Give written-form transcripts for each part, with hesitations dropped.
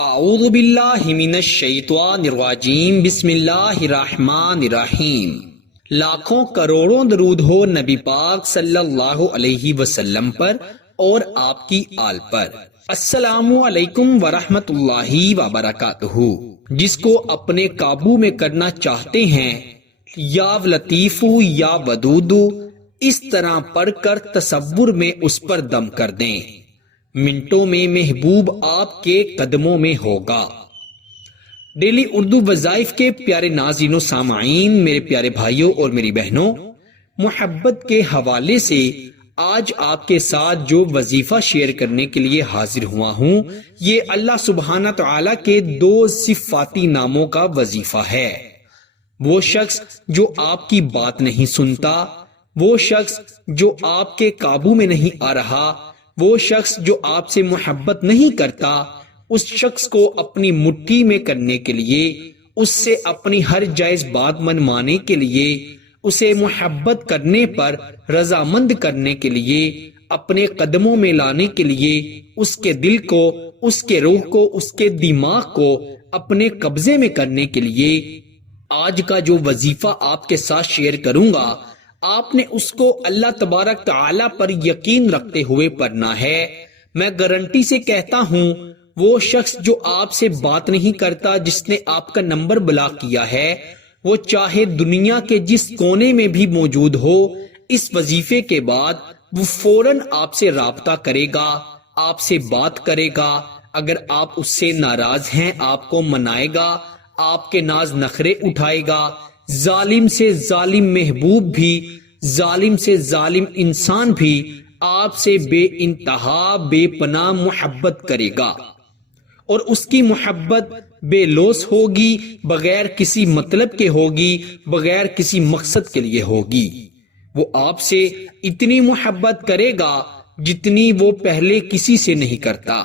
اعوذ باللہ من الشیطان الرجیم بسم اللہ الرحمن الرحیم۔ لاکھوں کروڑوں درود ہو نبی پاک صلی اللہ علیہ وسلم پر اور آپ کی آل پر۔ السلام علیکم ورحمۃ اللہ وبرکاتہ۔ جس کو اپنے قابو میں کرنا چاہتے ہیں، یا لطیف یا ودود، اس طرح پڑھ کر تصور میں اس پر دم کر دیں، منٹوں میں محبوب آپ کے قدموں میں ہوگا۔ ڈیلی اردو وظائف کے پیارے ناظرین و سامعین، میرے پیارے بھائیوں اور میری بہنوں، محبت کے حوالے سے آج آپ کے ساتھ جو وظیفہ شیئر کرنے کے لیے حاضر ہوا ہوں، یہ اللہ سبحانہ تعالیٰ کے 2 صفاتی ناموں کا وظیفہ ہے۔ وہ شخص جو آپ کی بات نہیں سنتا، وہ شخص جو آپ کے قابو میں نہیں آ رہا، وہ شخص جو آپ سے محبت نہیں کرتا، اس شخص کو اپنی مٹھی میں کرنے کے لیے، اس سے اپنی ہر جائز بات منوانے کے لیے، اسے محبت کرنے پر رضامند کرنے کے لیے، اپنے قدموں میں لانے کے لیے، اس کے دل کو، اس کے روح کو، اس کے دماغ کو اپنے قبضے میں کرنے کے لیے آج کا جو وظیفہ آپ کے ساتھ شیئر کروں گا، آپ نے اس کو اللہ تبارک تعالیٰ پر یقین رکھتے ہوئے پڑھنا ہے۔ میں گارنٹی سے کہتا ہوں، وہ شخص جو آپ سے بات نہیں کرتا، جس نے آپ کا نمبر بلاک کیا ہے، وہ چاہے دنیا کے جس کونے میں بھی موجود ہو، اس وظیفے کے بعد وہ فوراً آپ سے رابطہ کرے گا، آپ سے بات کرے گا۔ اگر آپ اس سے ناراض ہیں، آپ کو منائے گا، آپ کے ناز نخرے اٹھائے گا۔ ظالم سے ظالم محبوب بھی، ظالم سے ظالم انسان بھی آپ سے بے انتہا بے پناہ محبت کرے گا، اور اس کی محبت بے لوث ہوگی، بغیر کسی مطلب کے ہوگی، بغیر کسی مقصد کے لیے ہوگی۔ وہ آپ سے اتنی محبت کرے گا جتنی وہ پہلے کسی سے نہیں کرتا۔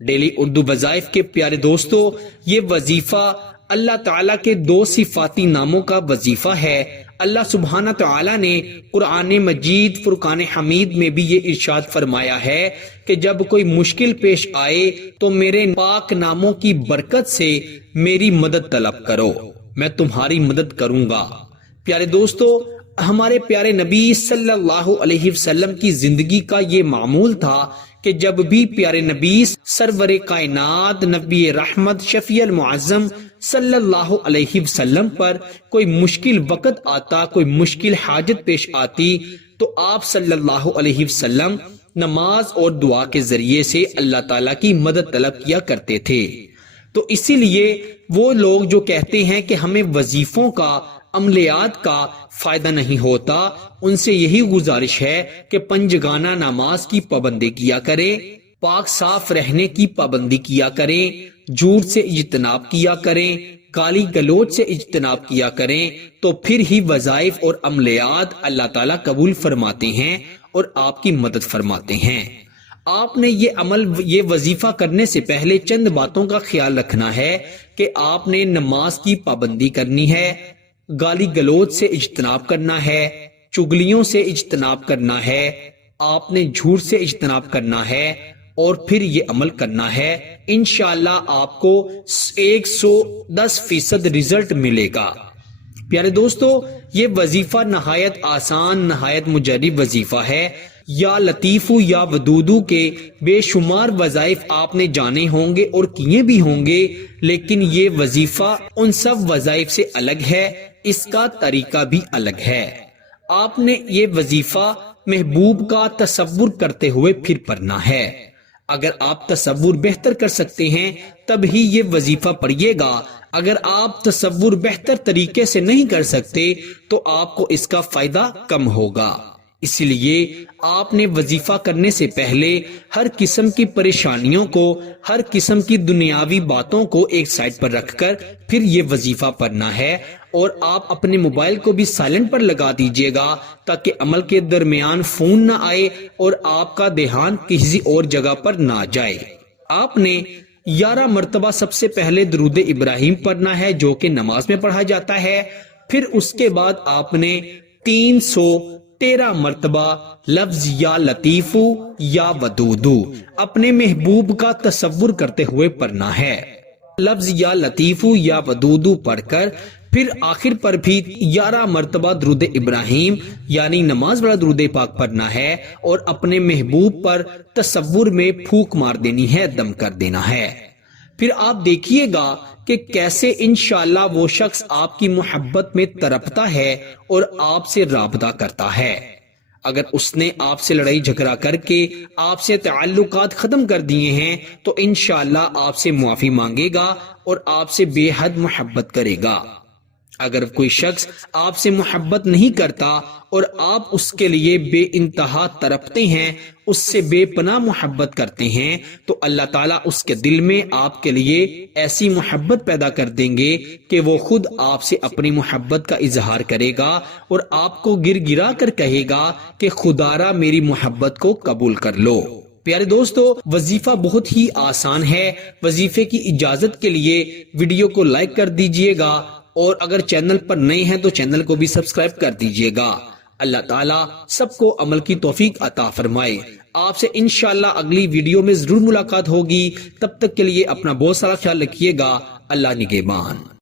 ڈیلی اردو وظائف کے پیارے دوستو، یہ وظیفہ اللہ تعالیٰ کے 2 صفاتی ناموں کا وظیفہ ہے۔ اللہ سبحانہ تعالیٰ نے قرآن مجید فرقان حمید میں بھی یہ ارشاد فرمایا ہے کہ جب کوئی مشکل پیش آئے تو میرے پاک ناموں کی برکت سے میری مدد طلب کرو، میں تمہاری مدد کروں گا۔ پیارے دوستو، ہمارے پیارے نبی صلی اللہ علیہ وسلم کی زندگی کا یہ معمول تھا کہ جب بھی پیارے نبی سرور کائنات نبی رحمت شفیع المعظم صلی اللہ علیہ وسلم پر کوئی مشکل وقت آتا، کوئی مشکل حاجت پیش آتی، تو آپ صلی اللہ علیہ وسلم نماز اور دعا کے ذریعے سے اللہ تعالیٰ کی مدد طلب کیا کرتے تھے۔ تو اسی لیے وہ لوگ جو کہتے ہیں کہ ہمیں وظیفوں کا، عملیات کا فائدہ نہیں ہوتا، ان سے یہی گزارش ہے کہ پنجگانہ نماز کی پابندی کیا کریں، پاک صاف رہنے کی پابندی کیا کریں، جھوٹ سے اجتناب کیا کریں، گالی گلوچ سے اجتناب کیا کریں، تو پھر ہی وظائف اور عملیات اللہ تعالیٰ قبول فرماتے ہیں اور آپ کی مدد فرماتے ہیں۔ آپ نے یہ وظیفہ کرنے سے پہلے چند باتوں کا خیال رکھنا ہے کہ آپ نے نماز کی پابندی کرنی ہے، گالی گلوچ سے اجتناب کرنا ہے، چگلیوں سے اجتناب کرنا ہے، آپ نے جھوٹ سے اجتناب کرنا ہے، اور پھر یہ عمل کرنا ہے۔ انشاءاللہ آپ کو 110% رزلٹ ملے گا۔ پیارے دوستو، یہ وظیفہ نہایت آسان، نہایت مجرب وظیفہ ہے۔ یا لطیف یا ودودو کے بے شمار وظائف آپ نے جانے ہوں گے اور کیے بھی ہوں گے، لیکن یہ وظیفہ ان سب وظائف سے الگ ہے، اس کا طریقہ بھی الگ ہے۔ آپ نے یہ وظیفہ محبوب کا تصور کرتے ہوئے پھر پڑھنا ہے۔ اگر آپ تصور بہتر کر سکتے ہیں تب ہی یہ وظیفہ پڑھیے گا۔ اگر آپ تصور بہتر طریقے سے نہیں کر سکتے تو آپ کو اس کا فائدہ کم ہوگا۔ اس لیے آپ نے وظیفہ کرنے سے پہلے ہر قسم کی پریشانیوں کو، ہر قسم کی دنیاوی باتوں کو ایک سائڈ پر رکھ کر پھر یہ وظیفہ پڑھنا ہے، اور آپ اپنے موبائل کو بھی سائلنٹ پر لگا دیجئے گا تاکہ عمل کے درمیان فون نہ آئے اور آپ کا دھیان کسی اور جگہ پر نہ جائے۔ آپ نے 11 مرتبہ سب سے پہلے درود ابراہیم پڑھنا ہے، جو کہ نماز میں پڑھا جاتا ہے۔ پھر اس کے بعد آپ نے 13 مرتبہ لفظ یا لطیفو یا ودودو اپنے محبوب کا تصور کرتے ہوئے پڑھنا ہے۔ لفظ یا لطیفو یا ودودو پڑھ کر پھر آخر پر بھی 11 مرتبہ درود ابراہیم یعنی نماز والا درود پاک پڑھنا ہے اور اپنے محبوب پر تصور میں پھونک مار دینی ہے، دم کر دینا ہے۔ پھر آپ دیکھیے گا کہ کیسے انشاءاللہ وہ شخص آپ کی محبت میں تڑپتا ہے اور آپ سے رابطہ کرتا ہے۔ اگر اس نے آپ سے لڑائی جھگڑا کر کے آپ سے تعلقات ختم کر دیے ہیں تو انشاءاللہ آپ سے معافی مانگے گا اور آپ سے بے حد محبت کرے گا۔ اگر کوئی شخص آپ سے محبت نہیں کرتا اور آپ اس کے لیے بے انتہا تڑپتے ہیں، اس سے بے پناہ محبت کرتے ہیں، تو اللہ تعالیٰ اس کے دل میں آپ کے لیے ایسی محبت پیدا کر دیں گے کہ وہ خود آپ سے اپنی محبت کا اظہار کرے گا اور آپ کو گر گرا کر کہے گا کہ خدا را میری محبت کو قبول کر لو۔ پیارے دوستو، وظیفہ بہت ہی آسان ہے۔ وظیفے کی اجازت کے لیے ویڈیو کو لائک کر دیجئے گا اور اگر چینل پر نئے ہیں تو چینل کو بھی سبسکرائب کر دیجئے گا۔ اللہ تعالیٰ سب کو عمل کی توفیق عطا فرمائے۔ آپ سے انشاءاللہ اگلی ویڈیو میں ضرور ملاقات ہوگی۔ تب تک کے لیے اپنا بہت سارا خیال رکھیے گا۔ اللہ نگہبان۔